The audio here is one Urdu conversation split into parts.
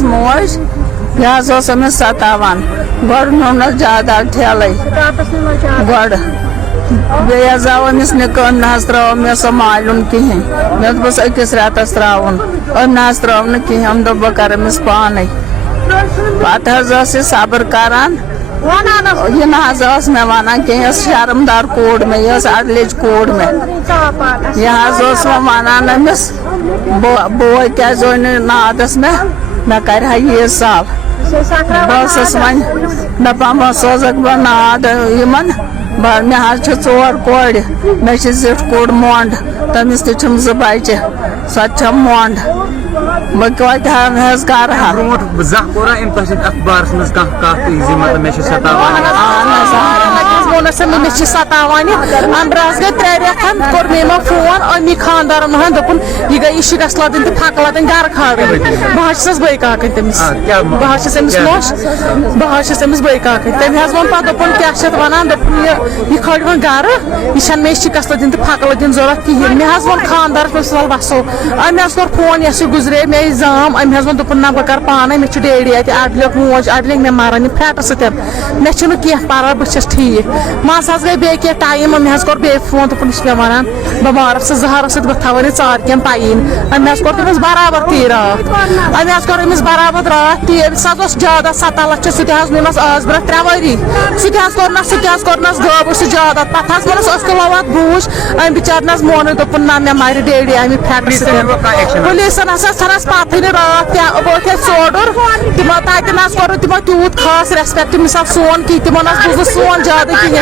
موج یہ امس ستان گۄڈٕ نوٚونس جاداد ٹھیلے گۄڈٕ بیٚیہِ حظ آو أمِس نِکہٕ نہ حظ ترٛٲو مےٚ سۄ مالیُن کِہیٖنۍ مےٚ دوٚپُس أکِس رٮ۪تس ترٛاوُن نہ حظ ترٛٲو نہٕ کِہیٖنۍ أمۍ دوٚپ بہٕ کَرٕ أمِس پانے پتہٕ حظ ٲس یہِ صبر کران یہِ نہ حظ ٲس مےٚ ونان کینٛہہ یہِ ٲس شرمدار کوٗر مےٚ یہِ ٲس اڈلِج کوٗر مےٚ یہِ حظ اوس وۄنۍ ونان أمِس بوے کیازِ اوٚن نہٕ نادس مےٚ کرِ ہا یہِ حساب بہٕ ٲسٕس وۄنۍ دپان بہٕ سوزکھ بہٕ ناد یِمن مےٚ حظ چھِ 4 کورِ مےٚ چھِ زِٹھ کوٗر مۄنڈ تٔمِس تہِ چھُم 2 بچہِ سۄ تہِ چھم مۄنڈ بہٕ کتہِ حظ کرٕ ہا مےٚ چھِ ستاوان اندراز گٔے 3 رٮ۪تھ کوٚر مےٚ یِمو فون أمی خاندارن ہن دوٚپُن یہِ گٔے یہِ شِکست لدٕنۍ تہٕ پھکہٕ لدٕنۍ گرٕ کھالٕنۍ بہٕ حظ چھَسس بٲے کاکٕنۍ تٔمِس بہٕ حظ چھَس أمِس نوٚش بہٕ حظ چھَس أمِس بٲے کاکٕنۍ تٔمۍ حظ ووٚن پتہٕ دوٚپُن کیاہ چھِ اتھ ونان دوٚپُن یہِ کھٲلۍ وۄنۍ گرٕ یہِ چھنہٕ مےٚ شِکست لدٕنۍ تہٕ پھکہٕ لدٕنۍ ضوٚرتھ کِہیٖنۍ مےٚ حظ ووٚن خاندارس مےٚ وَل وسو أمۍ حظ کوٚر فون یۄس یہِ گُزرے مےٚ یہِ زام أمۍ حظ ووٚن دوٚپُن نہ بہٕ کرٕ پانے مےٚ چھُ ڈیڈی اتہِ اڈلیُک موج اڈلیٚنۍ مےٚ مران یہِ پھرٛیٹہٕ سۭتۍ مےٚ چھُنہٕ کینٛہہ پرواے بہٕ چھَس ٹھیٖک منٛزٕ حظ گٔے بیٚیہِ کینٛہہ ٹایم أمۍ حظ کوٚر بیٚیہِ فون دوٚپُن یہِ چھُ مےٚ ونان بہٕ مارکھ ژٕ زہرس سۭتۍ بہٕ تھاوَن یہِ ژارکٮ۪ن پَییِن أمۍ حظ کوٚر تٔمِس برابر تی راتھ أمۍ حظ کوٚر أمِس برابر راتھ تی أمِس حظ اوس جاداد 7 لچھ سُہ تہِ حظ نیونَس آز برونٛہہ 3 ؤری سُہ تہِ حظ کوٚرنَس غٲبٕے سُہ جاداد پتہٕ حظ کوٚرنَس أسکٕلو اَتھ بوٗش أمۍ بِچارِ حظ مونُے دوٚپُن نہ مےٚ مارِ ڈیڈی اَمہِ پھیٚٹہٕ سۭتۍ پُلیٖسن ہسا ژھٕنَس پَتہٕے نہٕ راتھ ووت ییٚتہِ سوڈُر تِمو تَتہِ نہ حظ کوٚر تِمو تیوٗت خاص ریسپیکٹ مِثال سون کِہیٖنۍ تِمو نہ حظ بوٗز نہٕ سون زیادٕ کِہیٖنۍ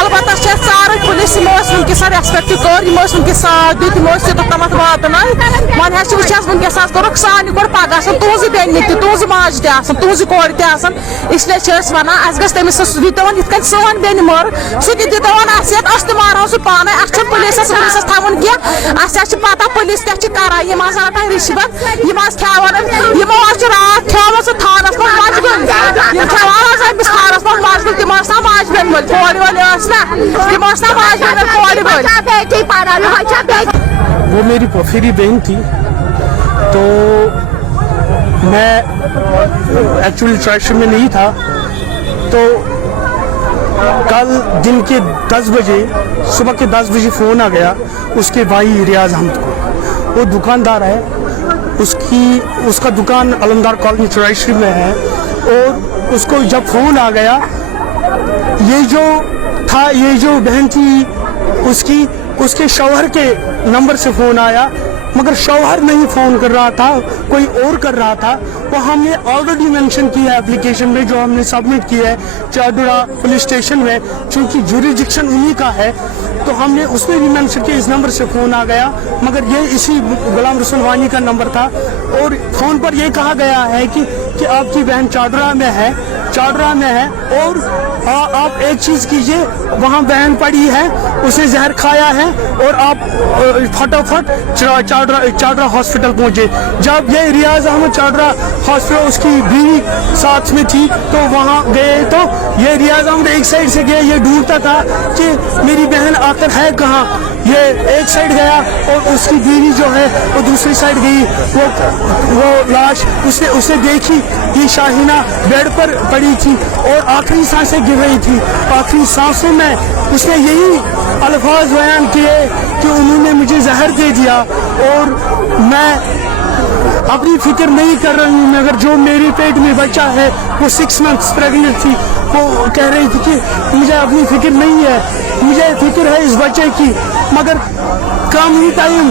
البتہ چھِ اَسہِ ژارٕنۍ پُلیٖس یِمو ٲسۍ وٕنکیٚس ریسپیکٹ کوٚر یِمو ٲسۍ وٕنکیٚس ساتھ دیُت یِمو ٲسۍ یوٚتَتھ تامَتھ واتنٲے وۄنۍ حظ چھِ وٕچھ حظ وٕنکیٚس حظ کوٚرُکھ سانہِ کورِ پگاہ آسان تُہنٛزٕ بیٚنہِ تہِ تُہنٛزٕ ماجہِ تہِ آسان تُہنٛزٕ کورِ تہِ آسان اِسلیے چھِ أسۍ وَنان اَسہِ گژھِ تٔمِس سُہ دیٖتوُن یِتھ کٔنۍ سٲنۍ بیٚنہِ مٔر سُہ تہِ دیٖتوُن اَسہِ یَتھ أسۍ تہِ مارہو سُہ پانے اَسہِ چھُنہٕ پُلیٖسَس وُلیٖسَس تھاوُن کینٛہہ اَسہِ حظ چھِ پتہ پُلیٖس کیاہ چھِ کران یِم حظ رَٹان رِشوت یِم حظ کھٮ۪وان یِمو حظ چھُ راتھ کھیومُت سُہ تھانس منٛز مجگُن یِم کھٮ۪وان حظ أمِس تھانس منٛز مجگُن تِم ٲسۍ نا ماجہِ بیٚنہِ وٲلۍ کورِ وٲلۍ ٲسۍ نا تِم ٲسۍ نا ماجہِ بیٚنہِ کورِ وٲلۍ وہ میری پھوپھیری بہن تھی تو میں ایکچولی چوائس میں نہیں تھا تو کل دن کے 10 بجے صبح کے 10 بجے فون آ گیا اس کے بھائی ریاض احمد کو وہ دکاندار ہے اس کا دکان علمدار کالونی چوائس میں ہے اور اس کو جب فون آ گیا یہ جو بہن تھی اس کے شوہر کے نمبر سے فون آیا مگر شوہر نہیں فون کر رہا تھا کوئی اور کر رہا تھا وہ ہم نے آلریڈی مینشن کیا ہے اپلیکیشن میں جو ہم نے سبمٹ کیا ہے چاڈورا پولیس اسٹیشن میں چونکہ جوریڈکشن انہی کا ہے تو ہم نے اس میں بھی مینشن کیا اس نمبر سے فون آ گیا مگر یہ اسی غلام رسول وانی کا نمبر تھا اور فون پر یہ کہا گیا ہے کہ آپ کی بہن چاڈورا میں ہے اور آپ ایک چیز کیجئے وہاں بہن پڑی ہے اسے زہر کھایا ہے اور آپ فٹافٹ چاڈورا ہاسپٹل پہنچے جب یہ ریاض احمد چاڈورا ہاسپٹل اس کی بیوی ساتھ میں تھی تو وہاں گئے تو یہ ریاض احمد ایک سائڈ سے گیا یہ ڈھونڈتا تھا کہ میری بہن آخر ہے کہاں یہ ایک سائڈ گیا اور اس کی بیوی جو ہے وہ دوسری سائڈ گئی وہ لاش اسے دیکھی یہ شاہینہ بیڈ پر پڑی تھی اور آخری سانسیں گر رہی تھی آخری سانسوں میں اس نے یہی الفاظ بیان کیے کہ انہوں نے مجھے زہر دے دیا اور میں اپنی فکر نہیں کر رہی ہوں مگر جو میرے پیٹ میں بچہ ہے وہ 6 months پریگننٹ تھی وہ کہہ رہی تھی کہ مجھے اپنی فکر نہیں ہے مجھے فکر ہے اس بچے کی مگر کم ہی ٹائم